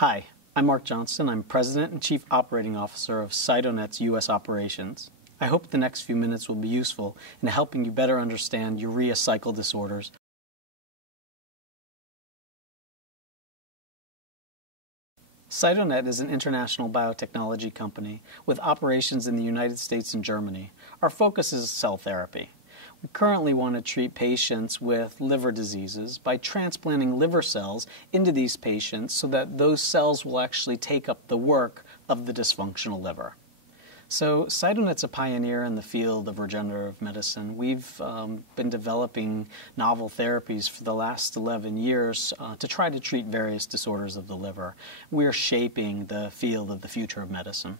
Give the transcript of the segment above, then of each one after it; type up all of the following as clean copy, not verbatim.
Hi, I'm Mark Johnston. I'm President and Chief Operating Officer of Cytonet's U.S. operations. I hope the next few minutes will be useful in helping you better understand urea cycle disorders. Cytonet is an international biotechnology company with operations in the United States and Germany. Our focus is cell therapy. We currently want to treat patients with liver diseases by transplanting liver cells into these patients so that those cells will actually take up the work of the dysfunctional liver. So Cytonet's a pioneer in the field of regenerative medicine. We've been developing novel therapies for the last 11 years to try to treat various disorders of the liver. We're shaping the field of the future of medicine.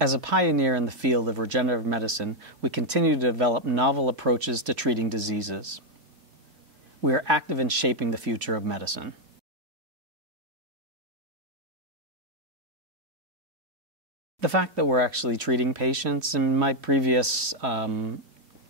As a pioneer in the field of regenerative medicine, we continue to develop novel approaches to treating diseases. We are active in shaping the future of medicine. The fact that we're actually treating patients, in my previous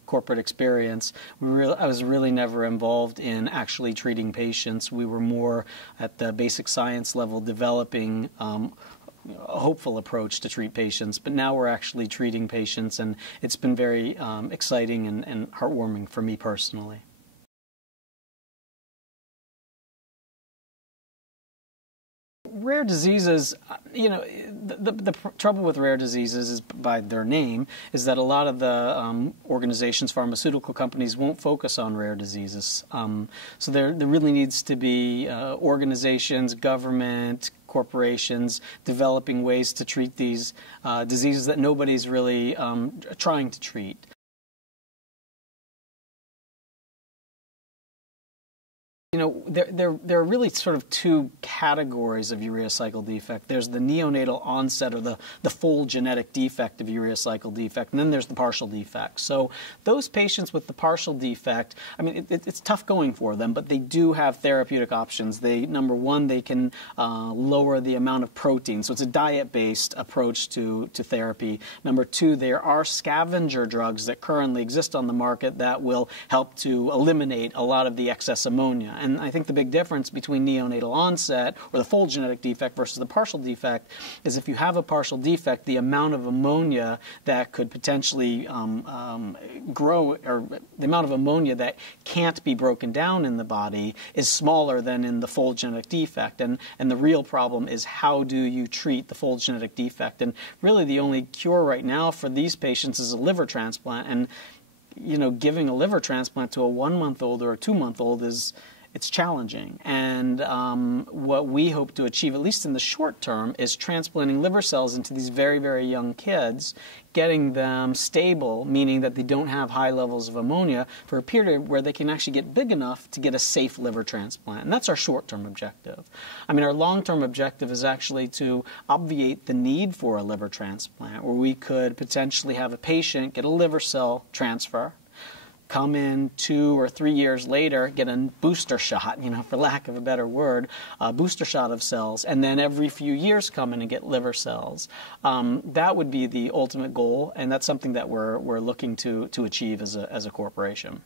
corporate experience, I was really never involved in actually treating patients. We were more at the basic science level developing a hopeful approach to treat patients, but now we're actually treating patients, and it's been very exciting and heartwarming for me personally. Rare diseases, the trouble with rare diseases is, by their name, is that a lot of the organizations, pharmaceutical companies, won't focus on rare diseases. So there really needs to be organizations, government, corporations developing ways to treat these diseases that nobody's really trying to treat. There are really sort of two categories of urea cycle defect. There's the neonatal onset, or the full genetic defect of urea cycle defect, and then there's the partial defect. So those patients with the partial defect, I mean, it's tough going for them, but they do have therapeutic options. Number one, they can lower the amount of protein, so it's a diet-based approach to therapy. Number two, there are scavenger drugs that currently exist on the market that will help to eliminate a lot of the excess ammonia. And I think the big difference between neonatal onset, or the full genetic defect, versus the partial defect is if you have a partial defect, the amount of ammonia that could potentially grow, or the amount of ammonia that can't be broken down in the body, is smaller than in the full genetic defect. And the real problem is, how do you treat the full genetic defect? And really the only cure right now for these patients is a liver transplant. And giving a liver transplant to a 1-month-old or a 2-month-old it's challenging. And what we hope to achieve, at least in the short term, is transplanting liver cells into these very, very young kids, getting them stable, meaning that they don't have high levels of ammonia, for a period where they can actually get big enough to get a safe liver transplant. And that's our short-term objective. I mean, our long-term objective is actually to obviate the need for a liver transplant, where we could potentially have a patient get a liver cell transfer, come in 2 or 3 years later, get a booster shot, for lack of a better word, a booster shot of cells, and then every few years come in and get liver cells. That would be the ultimate goal, and that's something that we're looking to achieve as a corporation.